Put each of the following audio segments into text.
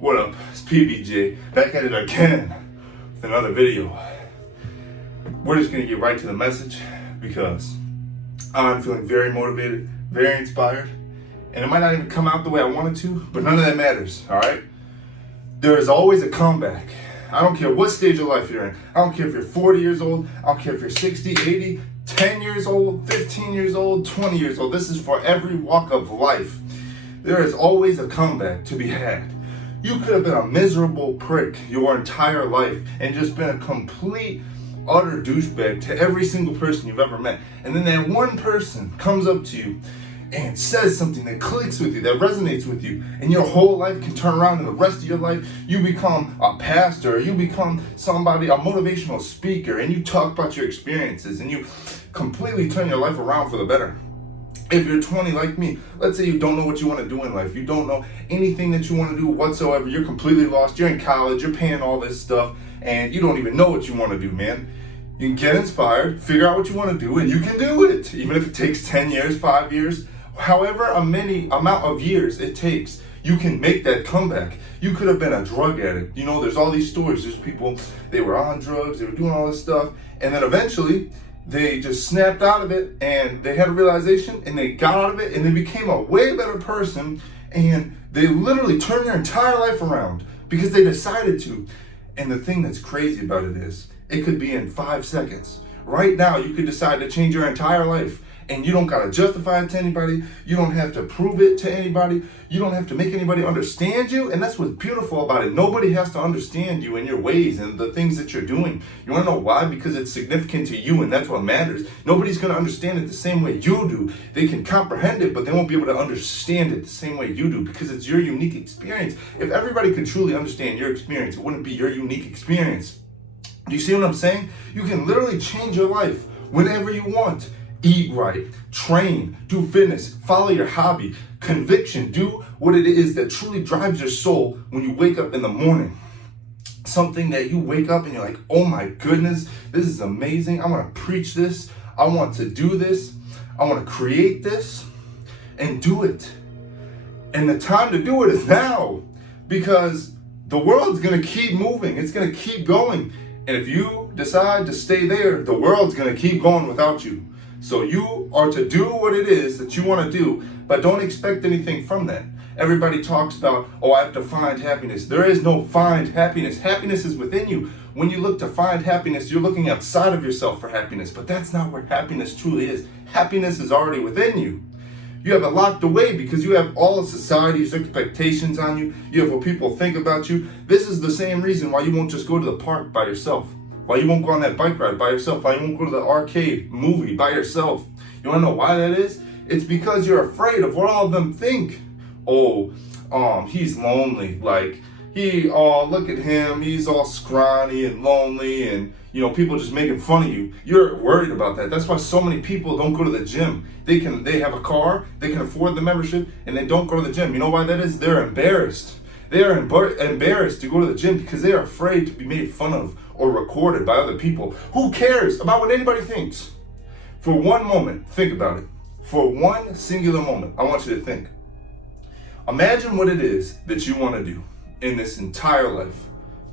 What up? It's PBJ, back at it again with another video. We're just gonna get right to the message because I'm feeling very motivated, very inspired, and it might not even come out the way I wanted to, but none of that matters, all right? There is always a comeback. I don't care what stage of life you're in. I don't care if you're 40 years old. I don't care if you're 60, 80, 10 years old, 15 years old, 20 years old. This is for every walk of life. There is always a comeback to be had. You could have been a miserable prick your entire life and just been a complete, utter douchebag to every single person you've ever met. And then that one person comes up to you and says something that clicks with you, that resonates with you, and your whole life can turn around. And the rest of your life, you become a pastor, you become somebody, a motivational speaker, and you talk about your experiences, and you completely turn your life around for the better. If you're 20 like me, let's say you don't know what you want to do in life. You don't know anything that you want to do whatsoever. You're completely lost. You're in college. You're paying all this stuff, and you don't even know what you want to do, man. You can get inspired, figure out what you want to do, and you can do it. Even if it takes 10 years, 5 years, however amount of years it takes, you can make that comeback. You could have been a drug addict. You know, there's all these stories. There's people, they were on drugs, they were doing all this stuff, and then eventually they just snapped out of it and they had a realization and they got out of it and they became a way better person, and they literally turned their entire life around because they decided to. And the thing that's crazy about it is it could be in 5 seconds. Right now you could decide to change your entire life, and you don't got to justify it to anybody. You don't have to prove it to anybody. You don't have to make anybody understand you. And that's what's beautiful about it. Nobody has to understand you and your ways and the things that you're doing. You want to know why? Because it's significant to you, and that's what matters. Nobody's going to understand it the same way you do. They can comprehend it, but they won't be able to understand it the same way you do because it's your unique experience. If everybody could truly understand your experience, it wouldn't be your unique experience. Do you see what I'm saying? You can literally change your life whenever you want. Eat right, train, do fitness, follow your hobby, conviction, do what it is that truly drives your soul when you wake up in the morning. Something that you wake up and you're like, oh my goodness, this is amazing. I want to preach this. I want to do this. I want to create this and do it. And the time to do it is now, because the world's going to keep moving. It's going to keep going. And if you decide to stay there, the world's going to keep going without you. So you are to do what it is that you want to do, but don't expect anything from that. Everybody talks about, oh, I have to find happiness. There is no find happiness. Happiness is within you. When you look to find happiness, you're looking outside of yourself for happiness, but that's not where happiness truly is. Happiness is already within you. You have it locked away because you have all of society's expectations on you. You have what people think about you. This is the same reason why you won't just go to the park by yourself. Why you won't go on that bike ride by yourself? Why you won't go to the arcade movie by yourself? You want to know why that is? It's because you're afraid of what all of them think. Oh, he's lonely. Like, look at him. He's all scrawny and lonely, and, you know, people just making fun of you. You're worried about that. That's why so many people don't go to the gym. They have a car, they can afford the membership, and they don't go to the gym. You know why that is? They're embarrassed. They are embarrassed to go to the gym because they are afraid to be made fun of or recorded by other people. Who cares about what anybody thinks? For one moment, think about it. For one singular moment, I want you to think. Imagine what it is that you want to do in this entire life.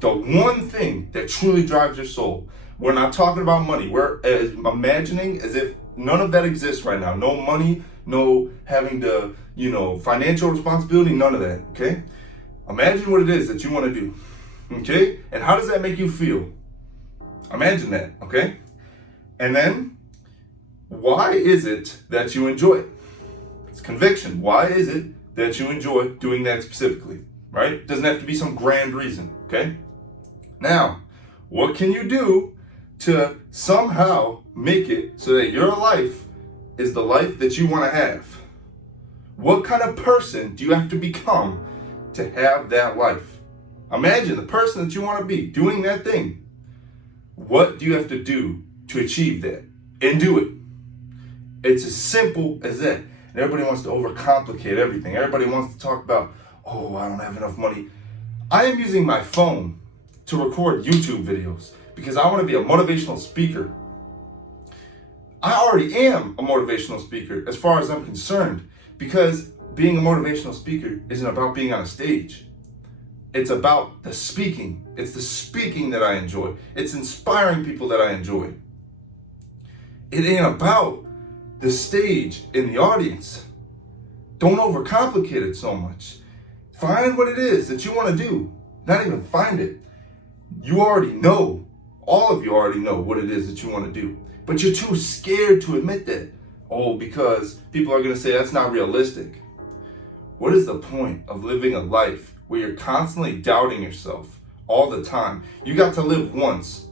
The one thing that truly drives your soul. We're not talking about money. We're imagining as if none of that exists right now. No money, no having to, financial responsibility, none of that, okay? Imagine what it is that you want to do, okay? And how does that make you feel? Imagine that, okay? And then, why is it that you enjoy it? It's conviction. Why is it that you enjoy doing that specifically, right? It doesn't have to be some grand reason, okay? Now, what can you do to somehow make it so that your life is the life that you want to have? What kind of person do you have to become to have that life? Imagine the person that you want to be doing that thing. What do you have to do to achieve that? And do it. It's as simple as that. And everybody wants to overcomplicate everything. Everybody wants to talk about, oh, I don't have enough money. I am using my phone to record YouTube videos because I want to be a motivational speaker. I already am a motivational speaker as far as I'm concerned, because being a motivational speaker isn't about being on a stage. It's about the speaking. It's the speaking that I enjoy. It's inspiring people that I enjoy. It ain't about the stage and the audience. Don't overcomplicate it so much. Find what it is that you want to do. Not even find it. You already know. All of you already know what it is that you want to do. But you're too scared to admit that. Oh, because people are going to say that's not realistic. What is the point of living a life where you're constantly doubting yourself all the time? You got to live once.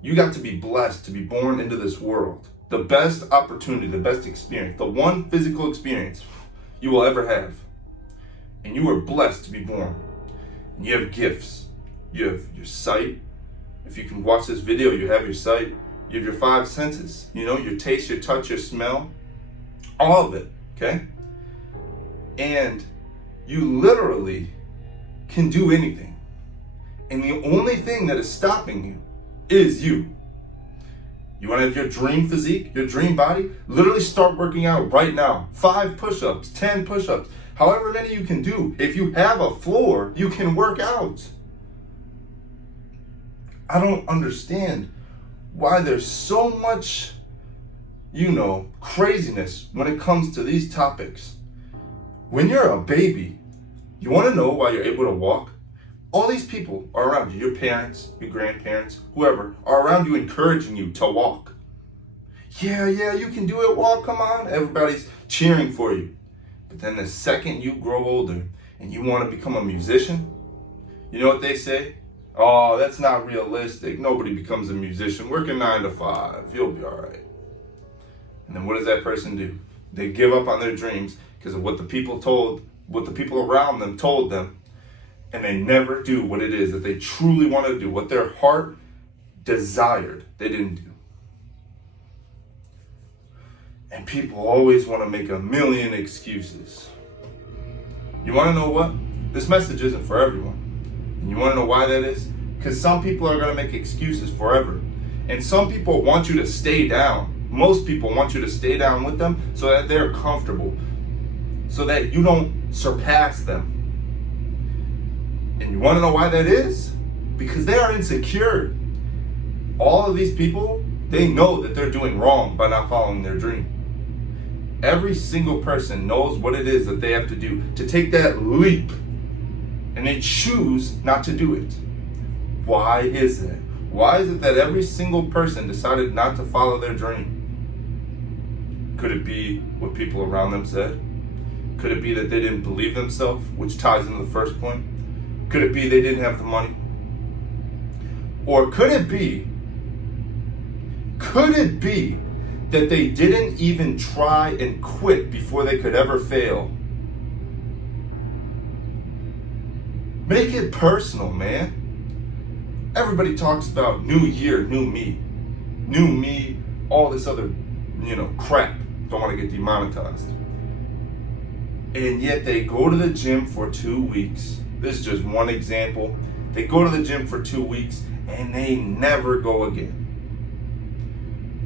You got to be blessed to be born into this world. The best opportunity, the best experience, the one physical experience you will ever have. And you are blessed to be born. And you have gifts. You have your sight. If you can watch this video, you have your sight. You have your 5 senses. You know, your taste, your touch, your smell. All of it, okay? And you literally can do anything. And the only thing that is stopping you is you. You want to have your dream physique, your dream body? Literally start working out right now. 5 push-ups, 10 push-ups, however many you can do. If you have a floor, you can work out. I don't understand why there's so much, craziness when it comes to these topics. When you're a baby, you want to know why you're able to walk? All these people are around you, your parents, your grandparents, whoever, are around you encouraging you to walk. Yeah, you can do it, walk, come on. Everybody's cheering for you. But then the second you grow older and you want to become a musician, you know what they say? Oh, that's not realistic. Nobody becomes a musician. Work a 9 to 5. You'll be all right. And then what does that person do? They give up on their dreams because of what the people around them told them. And they never do what it is that they truly want to do, what their heart desired, they didn't do. And people always want to make a million excuses. You want to know what? This message isn't for everyone. And you want to know why that is? Because some people are going to make excuses forever. And some people want you to stay down. Most people want you to stay down with them so that they're comfortable, so that you don't surpass them. And you want to know why that is? Because they are insecure. All of these people, they know that they're doing wrong by not following their dream. Every single person knows what it is that they have to do to take that leap. And they choose not to do it. Why is that? Why is it that every single person decided not to follow their dream? Could it be what people around them said? Could it be that they didn't believe themselves, which ties into the first point? Could it be they didn't have the money? Or could it be that they didn't even try and quit before they could ever fail? Make it personal, man. Everybody talks about new year, new me, all this other, crap. Don't want to get demonetized. And yet they go to the gym for 2 weeks. This is just one example. They go to the gym for 2 weeks and they never go again.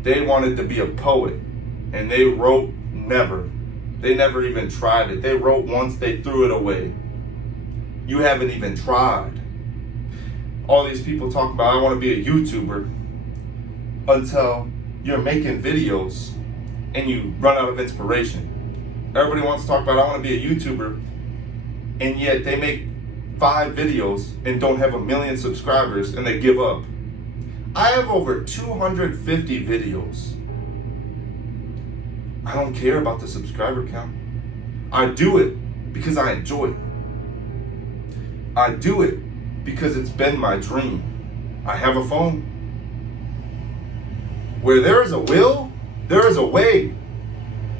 They wanted to be a poet and they wrote never. They never even tried it. They wrote once, they threw it away. You haven't even tried. All these people talk about, I want to be a YouTuber, until you're making videos and you run out of inspiration. Everybody wants to talk about, I want to be a YouTuber, and yet they make 5 videos and don't have 1 million subscribers and they give up. I have over 250 videos. I don't care about the subscriber count. I do it because I enjoy it. I do it because it's been my dream. I have a phone. Where there is a will, there is a way.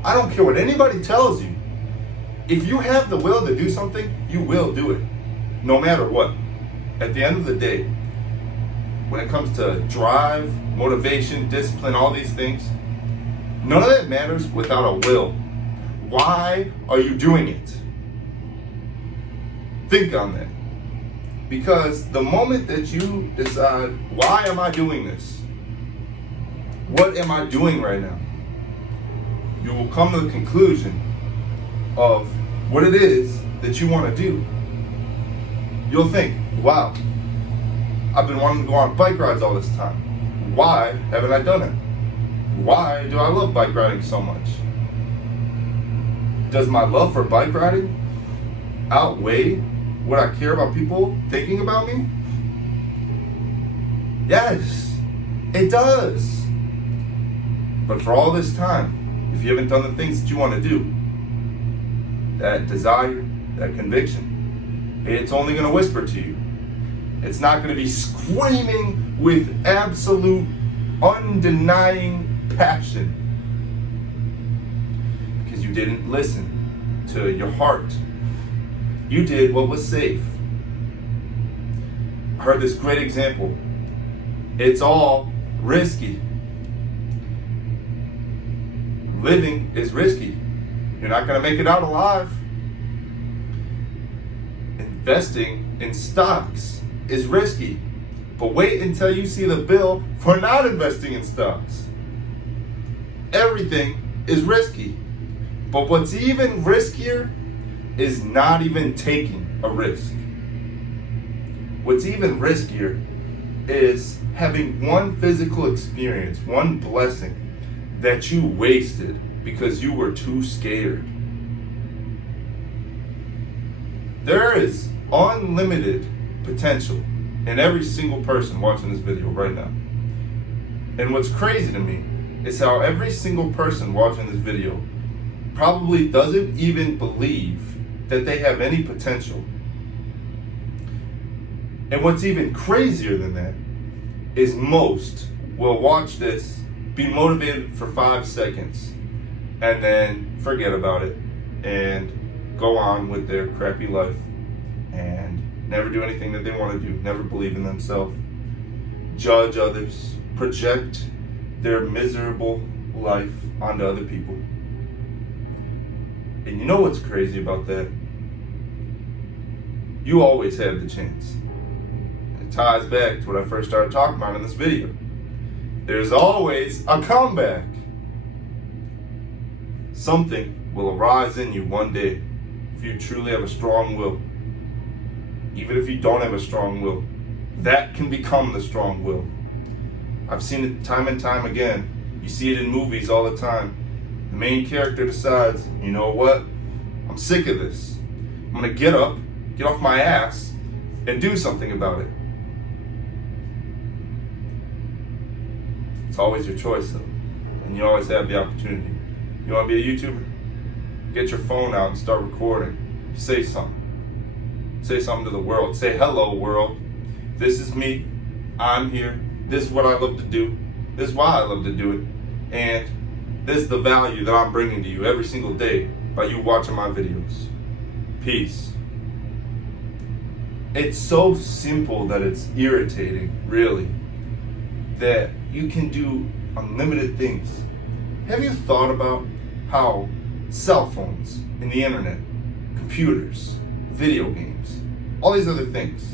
I don't care what anybody tells you. If you have the will to do something, you will do it. No matter what. At the end of the day, when it comes to drive, motivation, discipline, all these things, none of that matters without a will. Why are you doing it? Think on that. Because the moment that you decide, why am I doing this? What am I doing right now? You will come to the conclusion of what it is that you want to do. You'll think, wow, I've been wanting to go on bike rides all this time. Why haven't I done it? Why do I love bike riding so much? Does my love for bike riding outweigh what I care about people thinking about me? Yes, it does. But for all this time, if you haven't done the things that you want to do, that desire, that conviction, it's only going to whisper to you. It's not going to be screaming with absolute, undenying passion. Because you didn't listen to your heart. You did what was safe. I heard this great example. It's all risky. Living is risky. You're not going to make it out alive. Investing in stocks is risky. But wait until you see the bill for not investing in stocks. Everything is risky. But what's even riskier is not even taking a risk. What's even riskier is having one physical experience, one blessing that you wasted because you were too scared. There is unlimited potential in every single person watching this video right now. And what's crazy to me is how every single person watching this video probably doesn't even believe that they have any potential. And what's even crazier than that is most will watch this, be motivated for 5 seconds, and then forget about it and go on with their crappy life and never do anything that they want to do, never believe in themselves, judge others, project their miserable life onto other people. And you know what's crazy about that? You always have the chance. It ties back to what I first started talking about in this video. There's always a comeback. Something will arise in you one day if you truly have a strong will. Even if you don't have a strong will, that can become the strong will. I've seen it time and time again. You see it in movies all the time. The main character decides, you know what? I'm sick of this. I'm gonna get up, get off my ass, and do something about it. It's always your choice though. And you always have the opportunity. You wanna be a YouTuber? Get your phone out and start recording. Say something. Say something to the world. Say, hello world. This is me. I'm here. This is what I love to do. This is why I love to do it. And this is the value that I'm bringing to you every single day by you watching my videos. Peace. It's so simple that it's irritating, really, that you can do unlimited things. Have you thought about how cell phones and the internet, computers, video games, all these other things,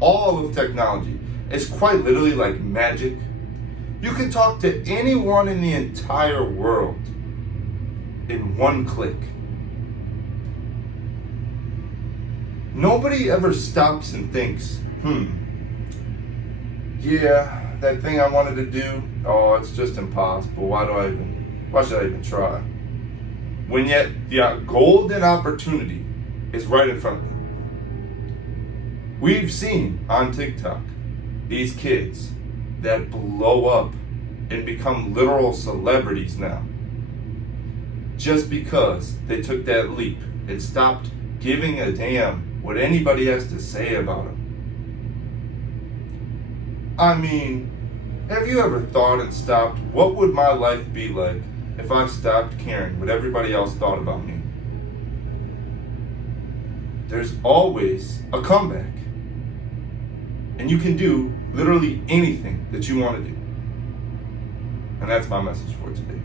all of technology is quite literally like magic? You can talk to anyone in the entire world in one click. Nobody ever stops and thinks, yeah, that thing I wanted to do, oh, it's just impossible. Why should I even try? When yet the golden opportunity is right in front of them. We've seen on TikTok these kids that blow up and become literal celebrities now just because they took that leap and stopped giving a damn what anybody has to say about them. I mean, have you ever thought and stopped, what would my life be like if I stopped caring what everybody else thought about me? There's always a comeback. And you can do literally anything that you want to do. And that's my message for today.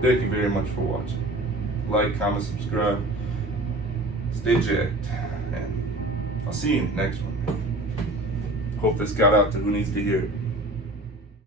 Thank you very much for watching. Like, comment, subscribe. Stay jacked. And I'll see you in the next one. Hope this got out to who needs to hear it.